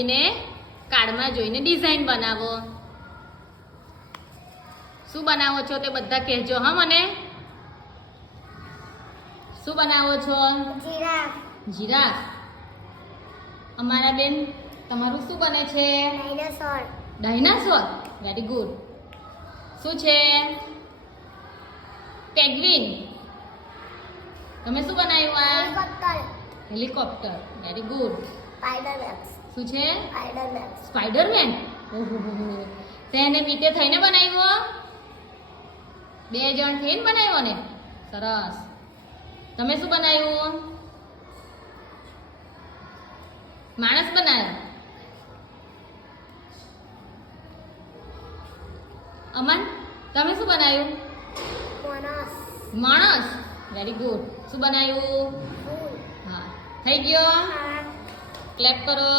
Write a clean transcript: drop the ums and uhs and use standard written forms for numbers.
જોઈને કાર્ડમાં જોઈને ડિઝાઇન બનાવો. શું બનાવો છો તે બધા કહેજો હા મને. શું બનાવો છો? જીરાફ. જીરાફ. અમારા બેન તમારું શું બને છે? ડાયનાસોર. ડાયનાસોર. Very good. શું છે? પેંગ્વિન. તમે શું બનાવ્યું આ? Helicopter. Helicopter. Very good. Spider-Man. શું છે? સ્પાઈડરમેન. સ્પાઈડરમેન. ઓહો તેને મીતે થઈને બનાવ્યો? બે જણ થઈને બનાવ્યો ને? સરસ. તમે શું બનાવ્યું? માણસ બનાવ્યો. અમન તમે શું બનાવ્યું? માણસ. માણસ. Very good. શું બનાવ્યું? ફૂલ. હા થઈ ગયો. હા. ક્લેપ કરો.